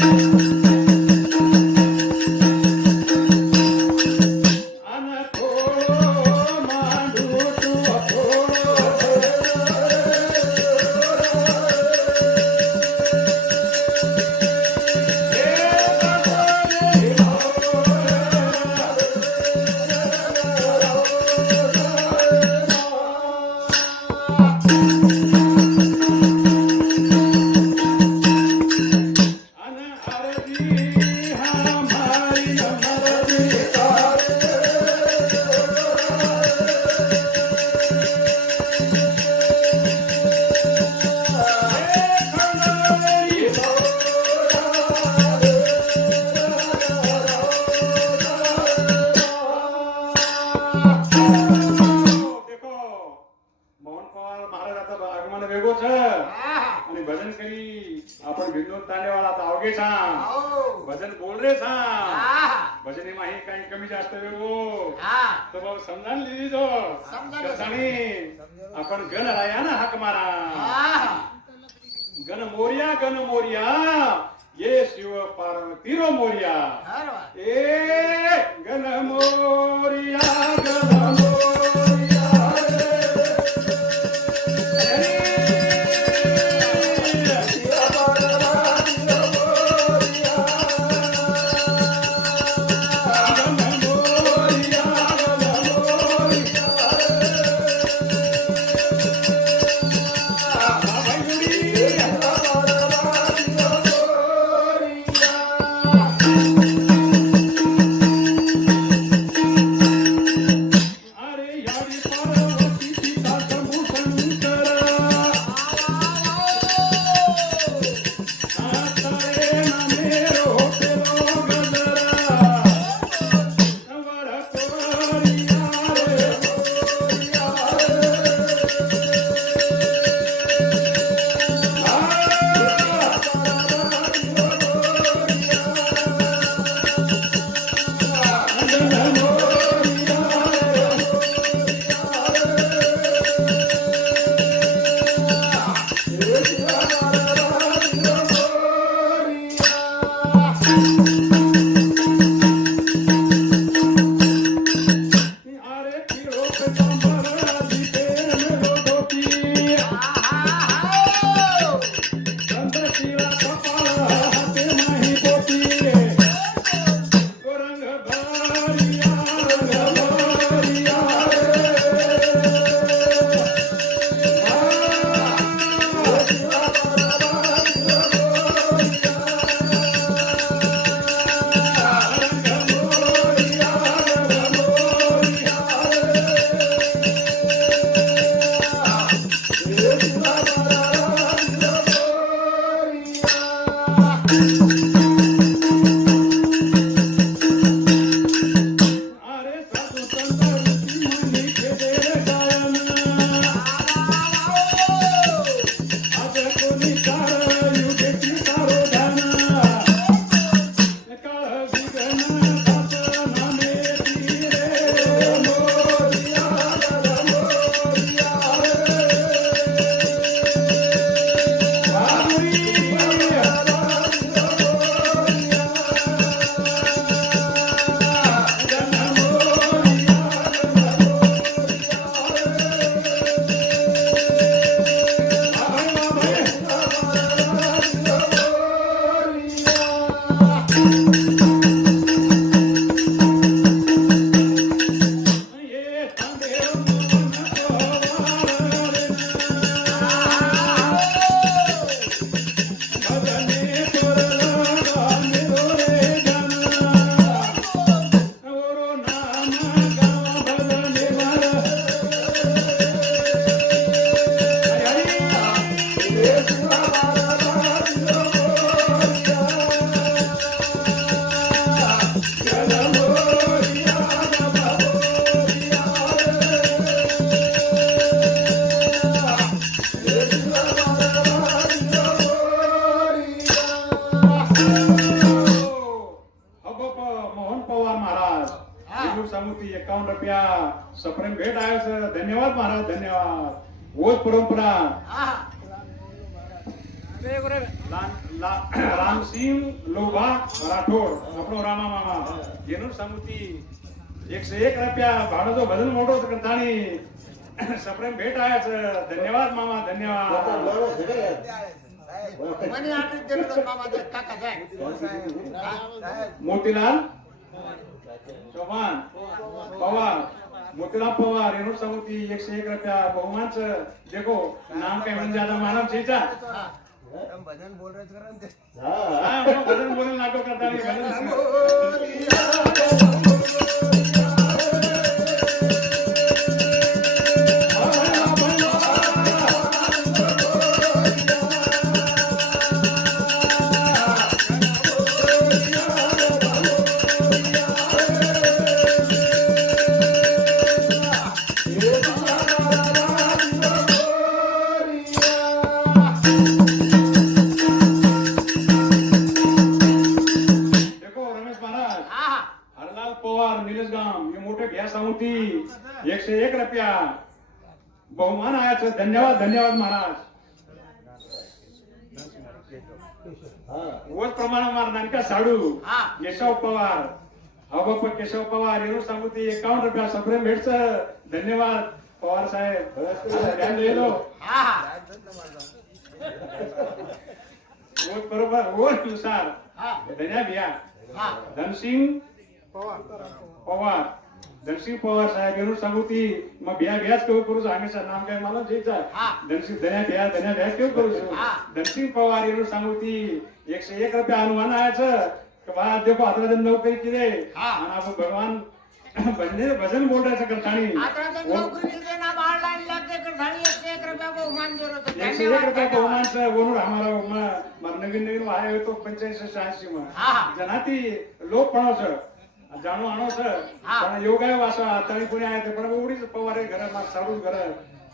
Música तुम्ही जास्त वेळ बोल हा. आपण गण रायाना हाक मारा. हा. गण मोर्या गण मोर्या. ये शिव पार्वती रो मोर्या. बरोबर ए गण मोर्या गण मोर्या. રાઠોડ આપણો રામા મામા એનું સમૃદ્ધિ એકસો એક રૂપિયા ભાડો તો ભજન મોટો છે કરતાની સપ્રેમ ભેટ આયા છે ધન્યવાદ મામા ધન્યવાદ મને આટલી જ જરૂર મામા દે કાકા જાય મોતીલાલ ચૌહાણ પવાર મોતીલાલ પવાર એનું સમૃદ્ધિ એકસો એક રૂપિયા બહુમાન છે દેખો નામ કઈ મને જ્યાદા માનવ છે भजन बोल रहे थे करन भजन बोलने नाटक करता है एकशे एक रुपया. बहुमान आयाचं. धन्यवाद धन्यवाद महाराज. रोज प्रमाण मारणार का साडू? केशव पवार. हा केशव पवार येऊ सांगू ते एकावन्न रुपया सप्रेम भेटच. धन्यवाद. पवार साहेब रोज बरोबर रोज दिवसार धन्या भिया धनसिंग पवार. पवार. धनसिंह पवार साहेब एवढं सांगू ती मग बिया भ्यास केव्हा करू हमेशा नाम काय मला जे. धनसिंह धन्या भ्या धन्या भ्यास केव्हा करू. धनसिंह पवार एवढं सांगू ती एकशे एक रुपये अनुमान आयचं बा देखो आता नोकरी किती आणि आपण भगवान म्हणजे भजन बोलायचं करतानी. एकशे एक रुपये बहुमानचं वरून आम्हाला नवीन नवीन वाया येतो पंच्याऐंशी शहाऐंशी मग जनाती लोक पण जाणू आणो सर पण आहे वासा तळी आहे पण उघडीच पवार घर मार घर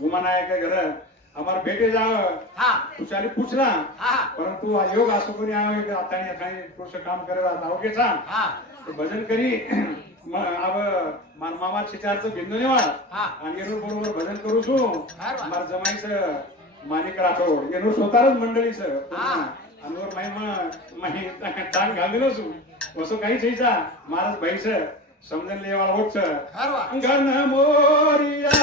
विमान आहे का घर? हमार बेटे जावं तुझ्याने पूछला परंतु योग असो कोणी आहे आता थोडस काम करत अवघे सांग. भजन करी. अब मान मामा शिचारचं बिंदू निवाड आणि येणूर बरोबर भजन करू छू मार जमाईचं मानिक राठोड. येणूर स्वतःच मंडळीचं. અનોર ભાઈ પણ તાન ગાંધીનો છું. ઓછો કઈ થઈ જા મારા ભાઈ છે. સમજણ લેવા ઓછ છે. ઘર મોરિયા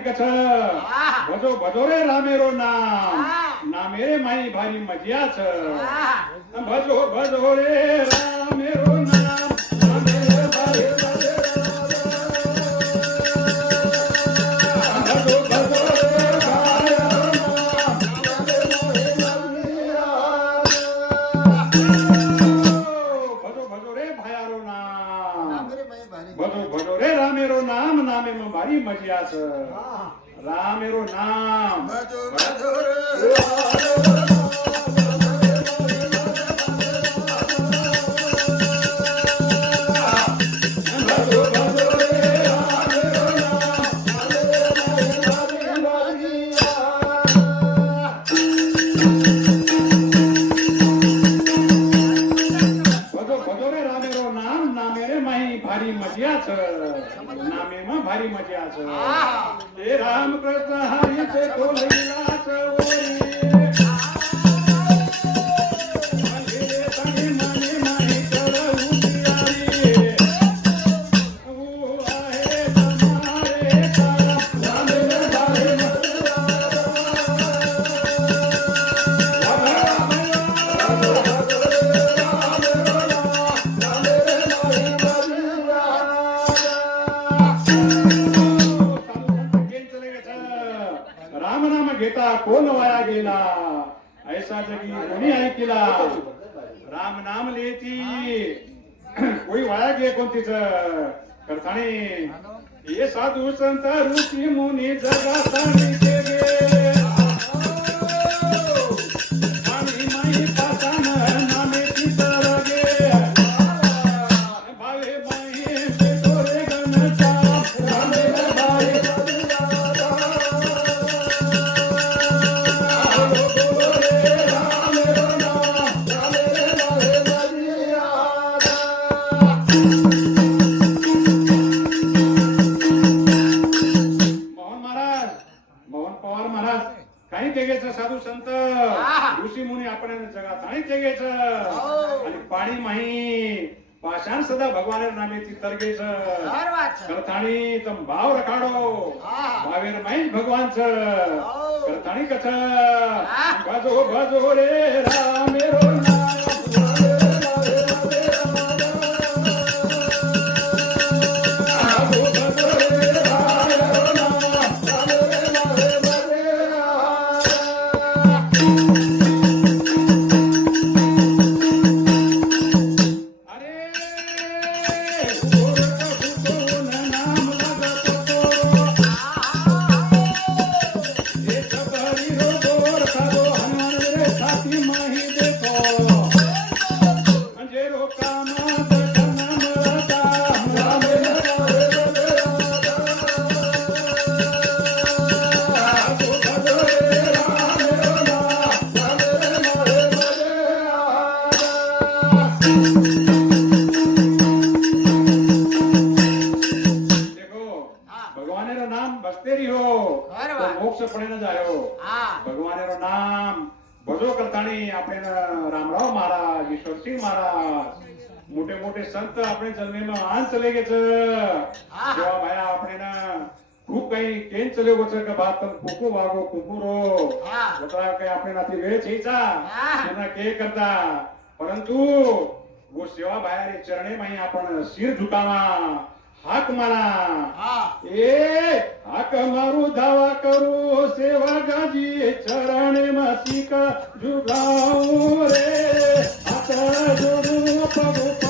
કઈ કછ. ભજો ભજો રે રામેરો નામ. નામે રે માઈ ભારી મજ્યા છે. ભજો ભજો રે રામેરો નામે. રહ્યા છો હે. રામ કૃષ્ણ હરિ रामनाम घेता कोण वाया गेला? ऐसा जगी कोणी ऐकिला राम नाम लेती. कोई वाया गे कोणतीच? करताने. हे साधू संत ऋषी मुनी जगासाठी महाराज काही तेगेच साधू संत. ऋषी मुनी आपण जगात आणि तेगेच आणि पाणी माही पाषाण सदा भगवान नामे ती तरगेच करताणी तम भाव रखाडो. भावेर माही भगवानच. करताणी कच भजो भजो रे रामेरो अरे સંત આપણે જન્મેનો આન ચલે ગે છે જેવા માયા આપણેના ખૂબ કઈ કેન ચલ્યો ગો કે બાત તમ કુકુ વાગો કુકુરો બતા કે આપણે નાથી વે છીચા એના કે કરતા પરંતુ ગો સેવા બાયરે ચરણે માં આપણ શિર ઝુકાવા હાક મારા એ હાક મારું ધાવા કરું સેવા ગાજી ચરણે માં શીખ ઝુકાવું રે હાથ જોડું પગ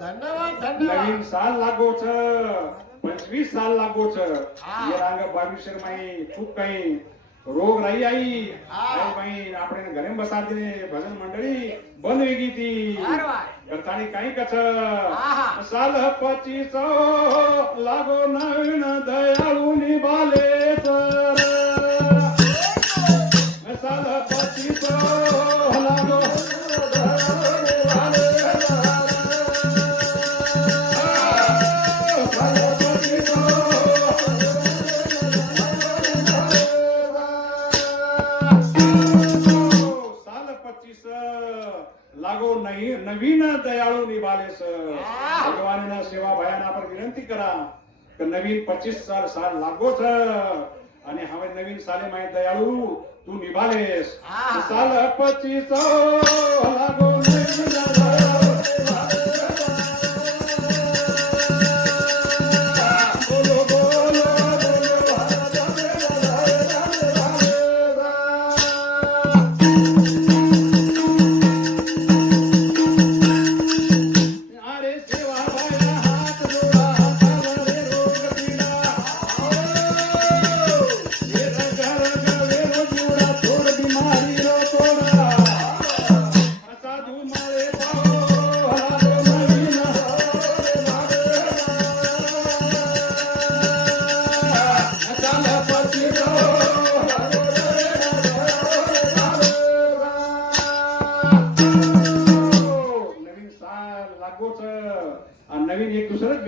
ધન્યવાદ ધન્યવાદ નવીન સાલ લાગો છે પંચવીસ સાલ લાગો છે એ રાંગ બાવીસર માં ખૂબ કઈ રોગ રહી આવી ભાઈ આપણે ઘરે બસાતી ભજન મંડળી બંધ વી ગઈ હતી કરતાની કઈ કચ સાલ પચીસ લાગો નવીન દયાળુ ની બાલે સર સાલ नवीन दयाळू निभाले हा. भगवान सेवा भयाना आपण विनंती करा. तर नवीन पच्चीस साल साल लागोच आणि हवे नवीन साले माही दयाळू तू निभालेस. साल पच्चीस लागो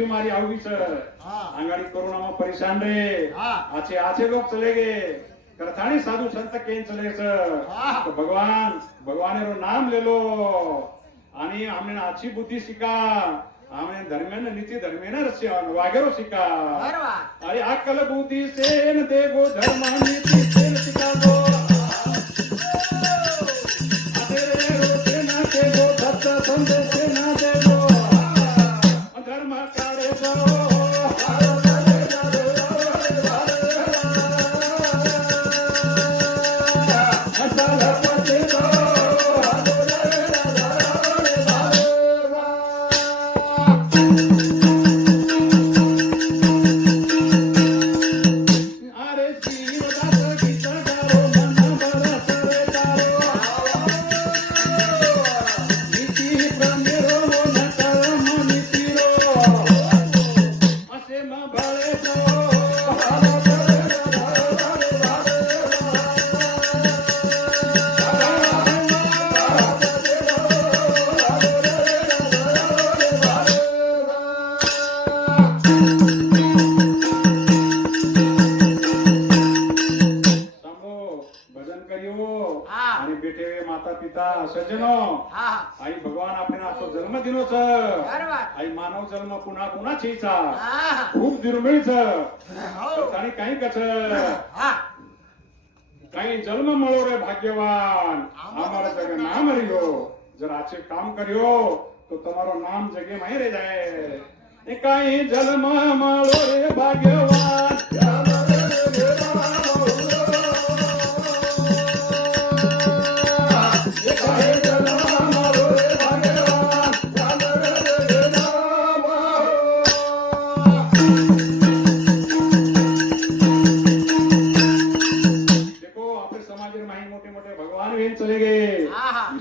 बीमारी आऊगी सर। अंगाड़ी कोरोना में परेशान रहे। अच्छे अच्छे लोग चले गए। करथाणी साधु संत के चले सर। तो भगवान भगवान रो नाम ले लो। आणि हमने अच्छी बुद्धि सीखा। हमने धर्मेन नीति धर्मेन वागेरो सीखा। अरे अकल बुद्धि से देगो धर्म नीति से सीखा दो माता पिता सज्जनो आई भगवान आपण असं जन्म दिलोच आई मानव जन्म कुणा कुणाच खूप दुर्मिळच आणि काही कस? काही जन्म मळो रे भाग्यवान. आम्हाला जग नाम रिओ जर आचे काम करियो तो तुम्हारो नाम जगे माहिती जाय. काही जन्म मळो रे भाग्यवान.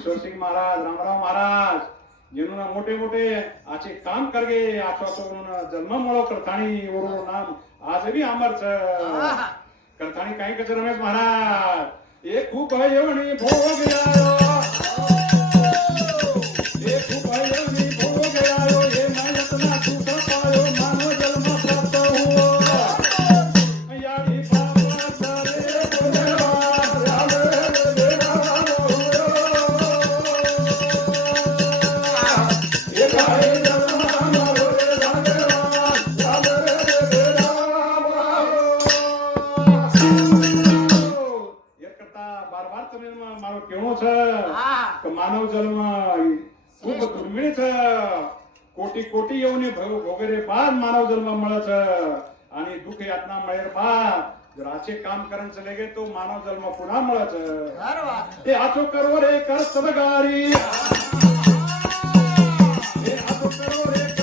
ईश्वरसिंग महाराज रामराव महाराज जिन्होंने मोठे मोठे असे काम करगे आश्वासन जन्म मळो करतानी नाम आज भी अमर करताणी काही कच रमेश महाराज. एक खूप येवणी भोग જન્મ કેવો છે? કે માનવ જન્મ ખૂબ દુર્મિળ છે. કોટી કોટી એવું ભોગરે બાદ માનવ જન્મ મળે છે. અને દુઃખ યાતના મળે બાદ રાચે કામ કરન ચલે ગયે તો માનવ જન્મ પુનઃ મળે છે. એ આછો કરો રે કર સબગારી એ આછો કરો રે